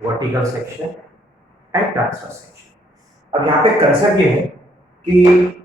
Vertical section and transverse section. अब यहाँ पे कंसेप्ट ये है कि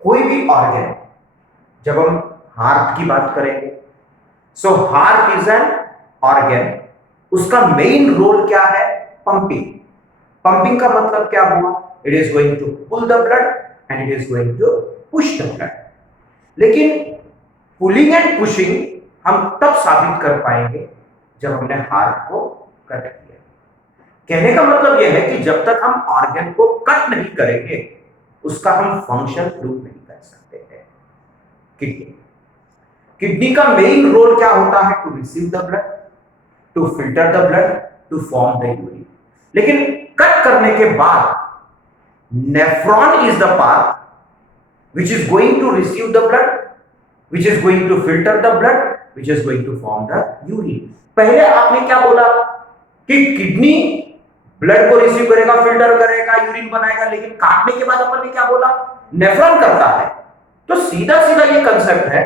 कोई भी ऑर्गन, जब हम हार्ट की बात करेंगे, so heart is an organ, उसका मेन रोल क्या है? पंपिंग। पंपिंग का मतलब क्या हुआ? It is going to pull the blood and it is going to push the blood. लेकिन पुलिंग एंड पुशिंग हम तब साबित कर पाएंगे जब हमने हार्ट को कट किया। कहने का मतलब यह है कि जब तक हम ऑर्गन को कट नहीं करेंगे उसका हम फंक्शन प्रूव नहीं कर सकते हैं। किडनी, किडनी का मेन रोल क्या होता है? To receive the blood, to filter the blood, to form the urine. लेकिन कट करने के बाद nephron is the part which is going to receive the blood, which is going to filter the blood, which is going to form the urine। पहले आपने क्या बोला कि kidney blood को रिसीव करेगा, फिल्टर करेगा, यूरिन बनाएगा, लेकिन काटने के बाद अपन ने क्या बोला? नेफ्रॉन करता है। तो सीधा सीधा ये कंसेप्ट है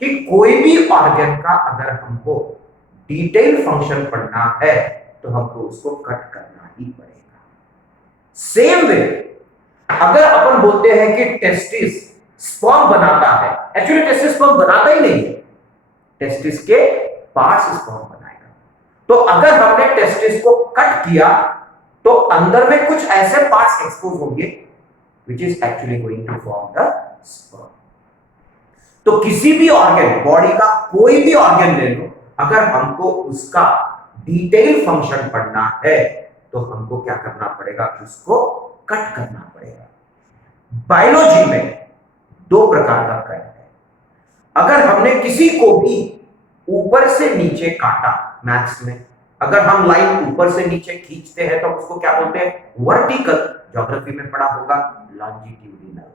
कि कोई भी ऑर्गन का अगर हमको डिटेल फंक्शन पढ़ना है तो हमको उसको कट करना ही पड़ेगा। सेम वे अगर अपन बोलते हैं कि टेस्टिस स्पर्म बनाता है, एक्चुअली टेस्टिस स्पर्म बनाता ही नहीं है, टेस्टिस के पार्ट्स स्पर्म बनाएगा। तो अगर हमने टेस्टिस को कट किया तो अंदर में कुछ ऐसे पार्ट्स एक्सपोज होंगे which is actually going to form the sperm। तो किसी भी ऑर्गन, बॉडी का कोई भी ऑर्गन ले लो, अगर हमको उसका डिटेल फंक्शन पढ़ना है तो हमको क्या करना पड़ेगा? उसको कट करना पड़ेगा। बायोलॉजी में दो प्रकार का कट है। अगर हमने किसी को भी ऊपर से नीचे काटा, मैथ्स में अगर हम लाइन ऊपर से नीचे खींचते हैं तो उसको क्या बोलते हैं? वर्टिकल। ज्योग्राफी में पढ़ा होगा लॉन्जिट्यूडिनल,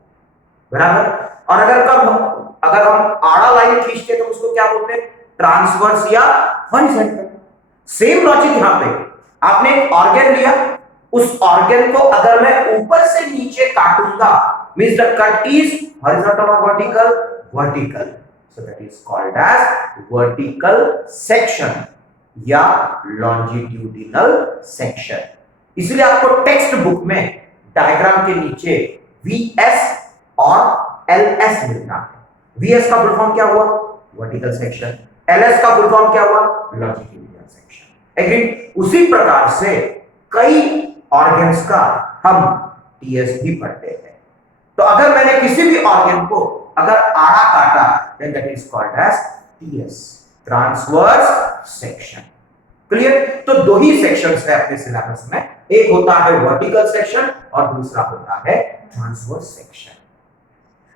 बराबर। और अगर हम आड़ा लाइन खींचते हैं तो उसको क्या बोलते हैं? ट्रांसवर्स या हॉरिजॉन्टल। सेम लॉजिक यहां पे, आपने एक ऑर्गन लिया, उस ऑर्गन को अगर मैं ऊपर से नीचे काटूंगा, means the cut is horizontal और vertical? Vertical. So that is called as vertical section या लॉन्जिट्यूडिनल सेक्शन। इसलिए आपको टेक्स्ट बुक में डायग्राम के नीचे वीएस और एलएस मिलता है। वीएस का फुल फॉर्म क्या हुआ? Vertical section. एलएस का फुल फॉर्म क्या हुआ? Longitudinal section. एग्री? उसी प्रकार से कई ऑर्गन्स का हम टीएस भी पढ़ते हैं। तो अगर मैंने किसी भी ऑर्गन को अगर आड़ा काटा, then that is called as TS, transverse section. Clear? तो दो ही सेक्शंस है अपने सिलेबस में, एक होता है वर्टिकल सेक्शन और दूसरा होता है ट्रांसवर्स सेक्शन।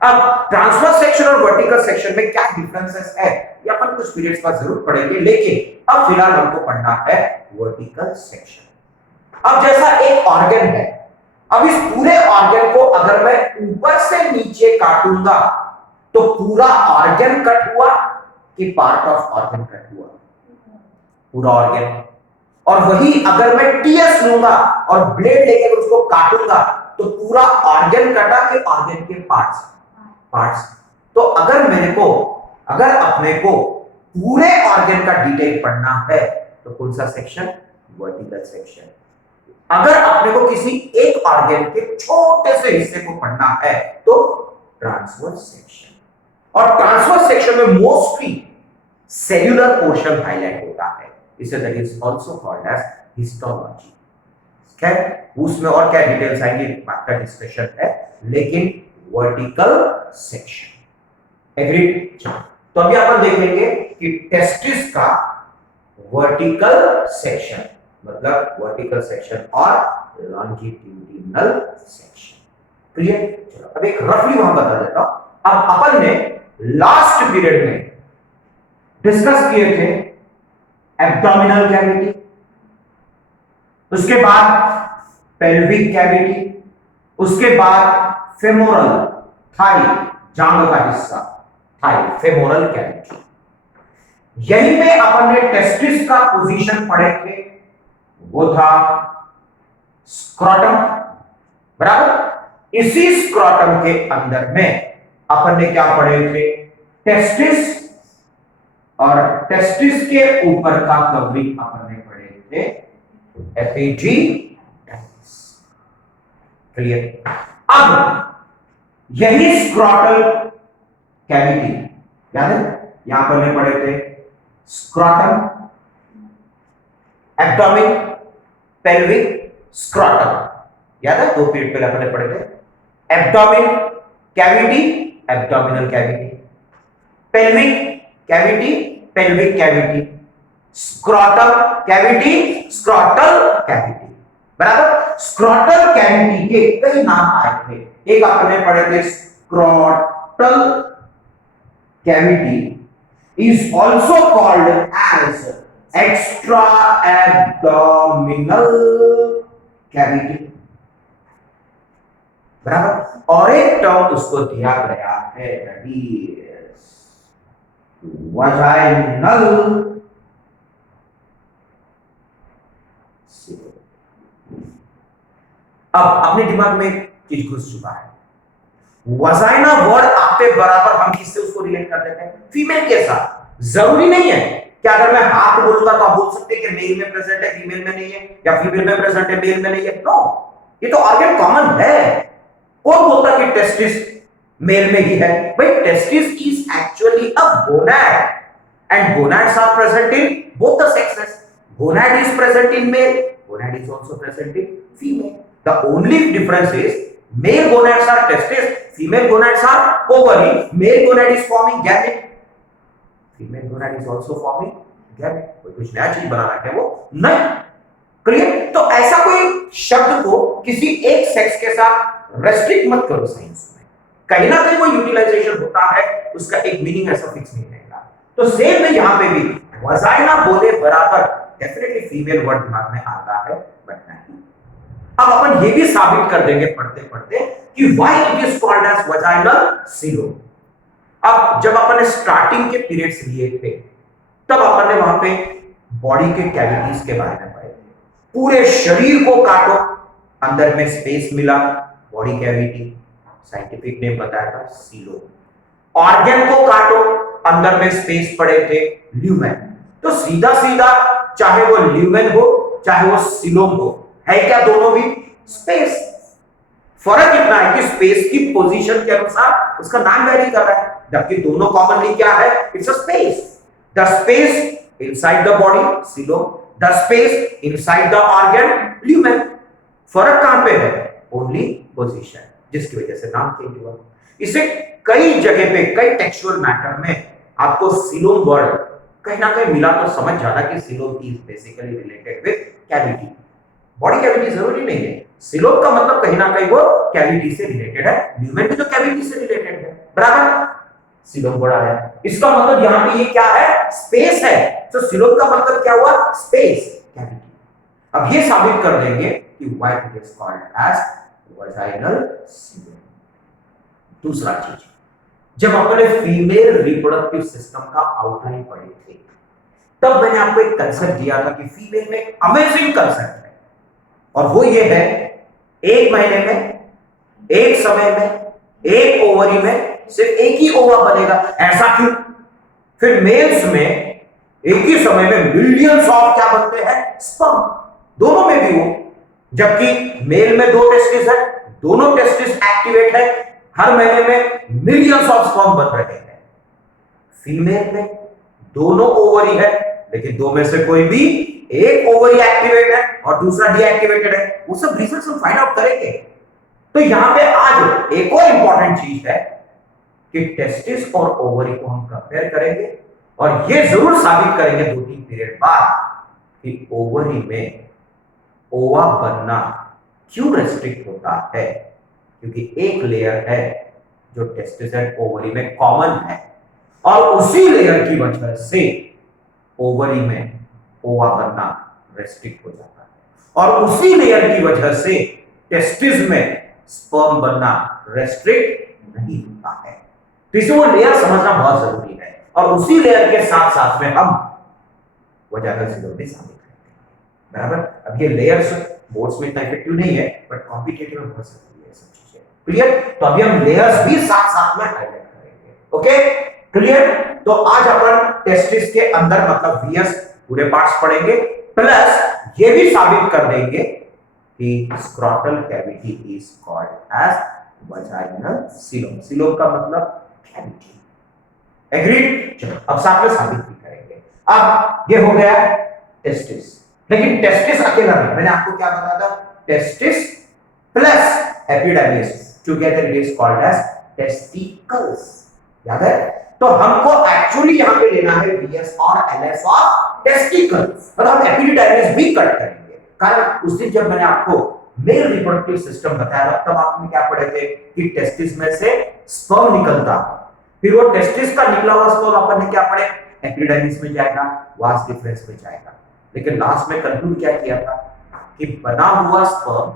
अब ट्रांसवर्स सेक्शन और वर्टिकल सेक्शन में क्या डिफरेंसेस है ये अपन कुछ पीरियड्स बाद जरूर पढ़ेंगे, लेकिन अब फिलहाल हमको पढ़ना है वर्टिकल सेक्शन। अब जैसा एक ऑर्गन है, अब इस पूरे ऑर्गन को अगर मैं ऊपर से नीचे काटूंगा तो पूरा ऑर्गन कट हुआ कि पार्ट ऑफ ऑर्गन कट हुआ? पूरा ऑर्गन। और वही अगर मैं टीएस लूंगा और ब्लेड लेकर उसको काटूंगा तो पूरा ऑर्गन कटा कि ऑर्गन के पार्ट्स? तो अगर अपने को पूरे ऑर्गन का डिटेल पढ़ना है तो कौन सा सेक्शन? Vertical section. अगर अपने को किसी एक ऑर्गन के छोटे से हिस्से को पढ़ना है तो ट्रांसवर्स सेक्शन। और ट्रांसवर्स सेक्शन में मोस्टली सेल्यूलर पोर्शन हाईलाइट होता है, इसे that is also called as histology. खैर उसमें और क्या डिटेल्स आएंगे बात का डिस्कशन है, लेकिन वर्टिकल सेक्शन। एग्रीड? तो अभी अपन देखेंगे कि टेस्टिस का वर्टिकल सेक्शन मतलब वर्टिकल सेक्शन और लॉन्जिट्यूडिनल सेक्शन। क्लियर? चलो अब एक रफली वहां बता देता हूं। अब अपन ने लास्ट पीरियड में डिस्कस किए थे एब्डोमिनल कैविटी, उसके बाद पेल्विक कैविटी, उसके बाद फेमोरल, थाई, जांघ का हिस्सा, थाई फेमोरल कैविटी। यही में अपन ने टेस्टिस का पोजीशन पढ़े थे, वो था स्क्रॉटम, बराबर। इसी स्क्रॉटम के अंदर में अपन ने क्या पढ़े थे? टेस्टिस, और टेस्टिस के ऊपर का कवरिंग अपन ने पढ़े थे एपिडिडाइमिस। क्लियर? अब यही स्क्रॉटल कैविटी, याद है यहां पर हमने पढ़े थे स्क्रॉटम, एब्डोमेन, पेल्विक, स्क्रॉटम, याद है 2 पीरियड पहले हमने पढ़े थे। Abdomen cavity, abdominal cavity, pelvic cavity, pelvic cavity, scrotal cavity, scrotal cavity. बराबर? स्क्रॉटल कैविटी के कई नाम आए थे। एक आपने पढ़े थे scrotal cavity is also called as extra abdominal cavity. बराबर? और एक टर्म उसको दिया गया है वजाइनल। अब अपने दिमाग में एक चीज घुस चुका है, वजाइना वर्ड आपके बराबर हम किससे उसको रिलेट कर देते हैं? फीमेल के साथ। जरूरी नहीं है कि अगर मैं हाथ बोलूंगा तो आप बोल सकते हैं कि मेल में प्रेजेंट है फीमेल में नहीं है, या फीमेल में प्रेजेंट है मेल में नहीं है। नो, ये तो ऑर्गन कॉमन है। कौन बोलता कि टेस्टिस मेल में ही है? भाई testis is actually a gonad and gonads are present in both the sexes. gonad is present in male, gonad is also present in female. The only difference is male gonads are testes, female gonads are ovary. Male gonad is forming gamete, female gonad is also forming gamete. कोई कुछ नया चीज बनाना क्या वो? नहीं। Clear? तो ऐसा कोई शब्द को किसी एक सेक्स के साथ रेस्ट्रिक्ट मत करो साइंस में। कहीं ना कहीं वो यूटिलाइजेशन होता है, उसका एक मीनिंग ऐसा फिक्स नहीं रहेगा। तो सेम में यहां पे भी वजाइना बोले बराबर डेफिनेटली फीमेल वर्ड दिमाग में आता है, बट नहीं। अब अपन ये भी साबित कर देंगे पढ़ते पढ़ते कि why it is called as vaginal coelom. अब जब अपन ने स्टार्टिंग के पीरियड्स लिए थे तब अपन ने वहां पे बॉडी के कैविटीज के बारे में पढ़े थे। पूरे शरीर को काटो, अंदर में स्पेस मिला, बॉडी कैविटी, साइंटिफिक नेम बताया था सीलोम। ऑर्गन को काटो, अंदर में स्पेस पड़े थे, ल्यूमेन। तो सीधा सीधा चाहे वो ल्यूमेन हो चाहे वो सीलोम हो, है क्या दोनों भी? स्पेस। फर्क इतना है कि स्पेस की पोजीशन के अनुसार उसका नाम वेरी कर रहा है, जबकि दोनों कॉमनली क्या है? It's a space. The space inside the body coelom, the space inside the organ lumen. फर्क कहां पे है? ओनली पोजीशन, जिसकी वजह से नाम चेंज हुआ। इसे कई जगह पे कई टेक्सचुअल मैटर में आपको सीलोम वर्ड कहीं ना कहीं मिला तो समझ जाना कि coelom is basically related with cavity. Body cavity जरूरी नहीं है, सीलोम का मतलब कहीं ना कहीं वो कैविटी से रिलेटेड है, ल्यूमेन भी तो कैविटी से रिलेटेड है। बराबर? सीलोम वर्ड आया, इसका मतलब यहां पे ये क्या है? स्पेस है। तो सीलोम का मतलब क्या हुआ? Space, cavity. अब ये साबित कर देंगे कि why it is called as vaginal coelom. दूसरा चीज, जब अपने फीमेल रिप्रोडक्टिव सिस्टम का आउटलाइन पढ़े थे तब मैंने आपको एक कंसेप्ट दिया था कि फीमेल में एक अमेजिंग कंसेप्ट है, और वो ये है एक महीने में, एक समय में, एक ओवरी में सिर्फ एक ही ओवा बनेगा। ऐसा क्यों? फिर मेल्स में एक ही समय में मिलियंस ऑफ क्या बनते हैं? स्पर्म, दोनों में भी वो। जबकि मेल में 2 टेस्टिस है, दोनों टेस्टिस एक्टिवेट है, हर महीने में मिलियंस ऑफ स्पर्म बन रहे हैं। फीमेल में दोनों ओवरी है, लेकिन दो में से कोई भी एक ओवरी एक्टिवेट है और दूसरा डीएक्टिवेटेड है। वो सब रिजल्ट्स हम फाइंड आउट करेंगे। तो यहां पे आज एक और इंपॉर्टेंट चीज है कि टेस्टिस और ओवरी को हम कंपेयर करेंगे, और ये जरूर साबित करेंगे 2-3 पीरियड बाद कि ओवरी में ओवा बनना क्यों रेस्ट्रिक्ट होता है, क्योंकि एक लेयर है जो टेस्टिस एंड ओवरी में कॉमन है, और उसी लेयर की वजह से ओवरी में ओवा बनना रेस्ट्रिक्ट हो जाता है, और उसी लेयर की वजह से टेस्टिस में स्पर्म बनना रेस्ट्रिक्ट नहीं होता है। तो इसे वो लेयर समझना बहुत जरूरी है, और उसी लेयर के साथ साथ में हम वजाइनल सीलोम भी साबित करते हैं। बराबर? अब ये लेयर्स बोर्ड्स में इतना इफेक्टिव नहीं है, बट कॉम्पिटिटिव में बहुत जरूरी है सब चीजें। क्लियर? तो अभी हम लेयर्स भी साथ साथ में हाईलाइट करेंगे। Okay, clear? तो आज अपन टेस्टिस के अंदर मतलब वीएस पूरे पार्ट्स पढ़ेंगे, प्लस ये भी साबित कर देंगे कि scrotal cavity is called as vaginal coelom. Coelom का मतलब कैविटी। एग्रीड? चलो अब साथ में साबित भी करेंगे। अब ये हो गया टेस्टिस, लेकिन टेस्टिस अकेला नहीं, मैंने आपको क्या बताया था, testis plus epidermis together it is called as testicles. याद है? तो हमको एक्चुअली यहां पे लेना है वीएस और एलएस ऑफ टेस्टिकल्स, मतलब हम एपिडर्मिस भी कट करेंगे। कारण उस दिन जब मैंने आपको मेल रिप्रोडक्टिव सिस्टम बताया तब आपने क्या पढ़े थे कि टेस्टिस में से स्पर्म निकलता, फिर वो टेस्टिस का निकला हुआ स्पर्म अपन ने क्या पढ़े, एपिडर्मिस में जाएगा, वास डिफरेंस में जाएगा। लेकिन लास्ट में कंक्लूड क्या किया था कि बना हुआ स्पर्म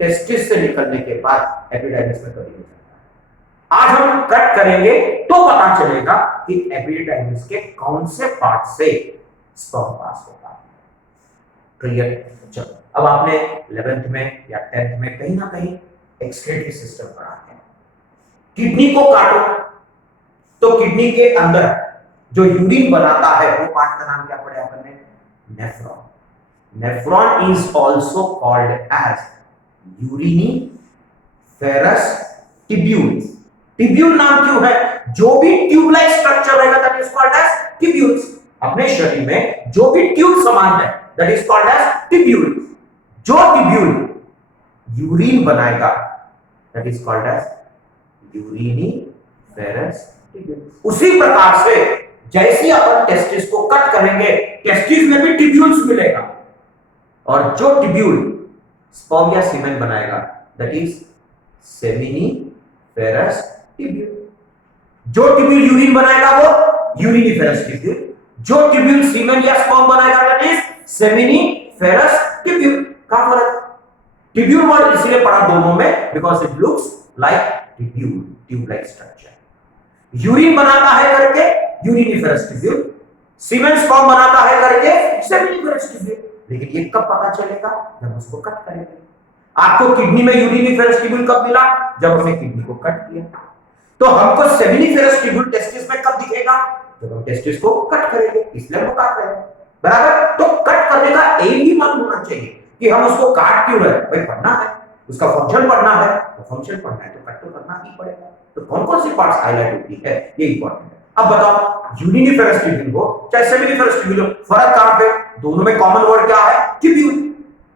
टेस्टिस से निकलने के बाद एपिडर्मिस में कभी नहीं जाता। आज हम कट करेंगे तो पता चलेगा कि एपिडर्मिस के कौन से पार्ट से स्पर्म पास होता है। क्लियर? चलो अब आपने 11th में या 10th में कहीं ना कहीं एक्सक्रीटरी सिस्टम पढ़ा है। किडनी को काटो तो किडनी के अंदर जो यूरिन बनाता है वो पार्ट का नाम क्या पढ़ा आपने, nephron. Nephron is also called as uriniferous tubule. Tubule नाम क्यों है, जो भी ट्यूब लाइक स्ट्रक्चर रहेगा that is called as tubules. अपने शरीर में जो भी ट्यूब समान है that is called as tubule. जो ट्यूब्यूल यूरिन बनाएगा that is called as uriniferous tubule. उसी प्रकार से जैसे अपन टेस्टिस को कट करेंगे टेस्टिस में भी ट्यूब्यूल्स मिलेगा, और जो ट्यूब्यूल स्पर्म या सीमेन बनाएगा दैट इज सेमिनीफेरस ट्यूब्यूल। जो ट्यूब्यूल यूरिन बनाएगा वो यूरिनीफेरस ट्यूब्यूल, जो ट्यूब्यूल सीमेन या स्पर्म बनाएगा दैट इज सेमिनीफेरस ट्यूब्यूल। क्या फर्क? ट्यूब्यूल वर्ड इसलिए पढ़ा दोनों में because it looks like tubule, tube like structure. Urine बनाता है करके यूरिनीफेरस ट्यूब्यूल, सीमेन स्पर्म बनाता है करके सेमिनीफेरस ट्यूब्यूल। लेकिन ये कब पता चलेगा, जब उसको कट करेंगे। आपको किडनी में यूरिनीफेरस ट्यूब्यूल कब मिला, जब हमने किडनी को कट किया। तो हमको सेमिनीफेरस ट्यूब्यूल टेस्टिस में कब दिखेगा, जब हम टेस्टिस को कट करेंगे, इसलिए हम काट रहे हैं। बराबर? तो कट करने का एम भी मालूम होना चाहिए कि हम उसको काट क्यों रहे हैं। भाई पढ़ना है, उसका फंक्शन पढ़ना है, तो फंक्शन पढ़ना है तो कट तो करना ही पड़ेगा। तो कौन कौन सी पार्ट्स हाईलाइट होती है ये इंपॉर्टेंट है। अब बताओ यूरिनीफेरस ट्यूब्यूल हो चाहे सेमिनीफेरस ट्यूब्यूल हो, फर्क कहां पे? दोनों में कॉमन वर्ड क्या है, tubule,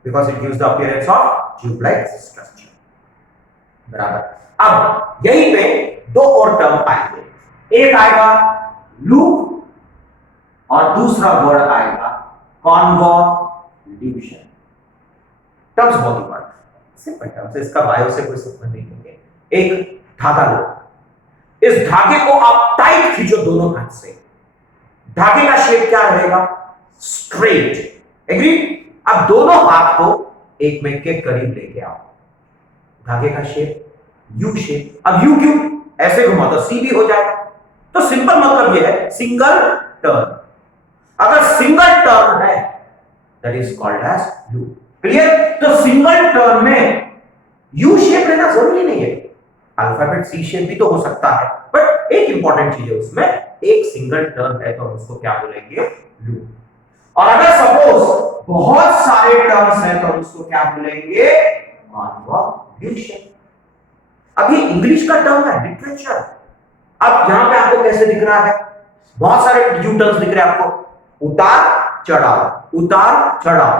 because it gives the appearance of tube like structure. बराबर? अब यहीं पे दो और टर्म आएंगे, एक आएगा लूप और दूसरा वर्ड आएगा कॉन्वोल्यूशन। टर्म्स बहुत इंपॉर्टेंट, सिंपल टर्म्स, इसका बायो से कोई संबंध नहीं है। एक धागा लो, इस धागे को आप टाइट खींचो दोनों हाथ से, धागे का शेप क्या रहेगा, स्ट्रेट। एग्री? अब दोनों हाथ को एक में के करीब लेके आओ, धागे का शेप यू शेप। अब यू क्यों, ऐसे घुमा तो सी भी हो जाएगा। तो सिंपल मतलब यह है सिंगल टर्न। अगर सिंगल टर्न है that is called as loop. Clear? तो सिंगल टर्न में यू शेप लेना जरूरी नहीं है, अल्फाबेट सी शेप भी तो हो सकता है, बट एक इंपॉर्टेंट चीज है उसमें, एक सिंगल टर्न है तो हम उसको क्या बोलेंगे, लूप। और अगर सपोज बहुत सारे टर्न्स हैं तो हम उसको क्या बोलेंगे, कॉन्वोल्यूशन। अब ये इंग्लिश का टर्म है, लिटरेचर। अब यहां पे आपको कैसे दिख रहा है, बहुत सारे यू टर्न्स दिख रहे हैं आपको, उतार चढ़ाव, उतार चढ़ाव।